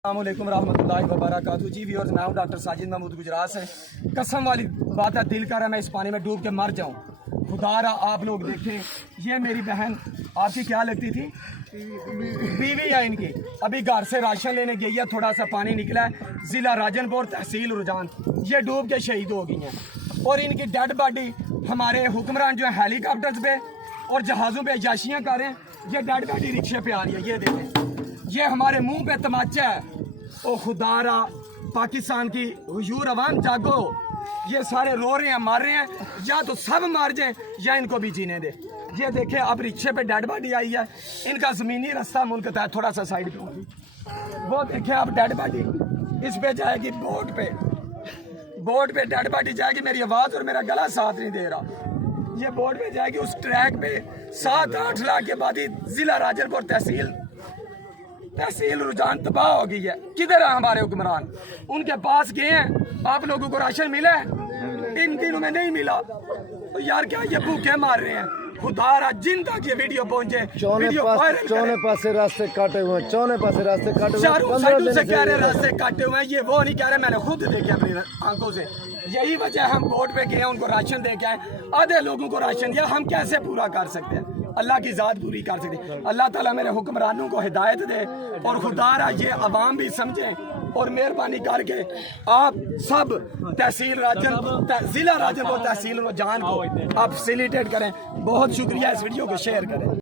अस्सलामुअलैकुम रहमतुल्लाहि व बरकातहू। जी व्यूअर्स, मैं हूं डॉक्टर साजिद महमूद गुजरात से। कसम वाली बात है, दिल कर रहा है मैं इस पानी में डूब के मर जाऊं। खुदा रहा आप लोग देखें, ये मेरी बहन आपकी क्या लगती थी? बीवी है इनकी। अभी घर से राशन लेने गई है, थोड़ा सा पानी निकला है, ज़िला राजनपुर तहसील रुजान, ये डूब के शहीद हो गई हैं। और इनकी डेड बॉडी हमारे हुक्मरान जो है हेलीकॉप्टर्स पे और जहाज़ों पे अय्याशियाँ कर रहे हैं, ये डेड बॉडी रिक्शे पे आ रही है। ये देखें, ये हमारे मुंह पे तमाचा है। ओ खुदारा पाकिस्तान की हुजूर अवाम जागो, ये सारे रो रहे हैं, मार रहे हैं, या तो सब मार जाएं या इनको भी जीने दे। ये देखें, अब रिक्शे पे डेड बॉडी आई है, इनका ज़मीनी रास्ता मुनक़ता है, थोड़ा सा साइड पे होगी। वो देखें, अब डेड बॉडी इस पे जाएगी, बोट पे डेड बॉडी जाएगी। मेरी आवाज़ और मेरा गला साथ नहीं दे रहा। ये बोट पे जाएगी, उस ट्रैक पे 7-8 लाख के बाद ही ज़िला राजनपुर तहसील रुजान तबाह हो गई है। किधर है हमारे हुक्मरान? उनके पास गए हैं, आप लोगों को राशन मिला है? इन दिनों में नहीं मिला। तो यार क्या ये भूखे मार रहे हैं? खुदारा जिन तक ये वीडियो पहुंचे, चौने पासे रास्ते काटे हुए, चौने पासे रास्ते काटे हुए, चारों साइडों से कह रहे रास्ते काटे हुए हैं। ये वो नहीं कह रहे, मैंने खुद देखे अपनी आंखों से। यही वजह हम बोट पे गए, उनको राशन दे के आए। आधे लोगों को राशन दिया, हम कैसे पूरा कर सकते हैं? अल्लाह की ज़ात पूरी कर सकते हैं। अल्लाह ताला मेरे हुक्मरानों को हिदायत दे और खुदारा ये अवाम भी समझें और मेहरबानी करके आप सब ज़िला राजनपुर तहसील रुजान को आप फैसिलिटेट करें। बहुत शुक्रिया, इस वीडियो को शेयर करें।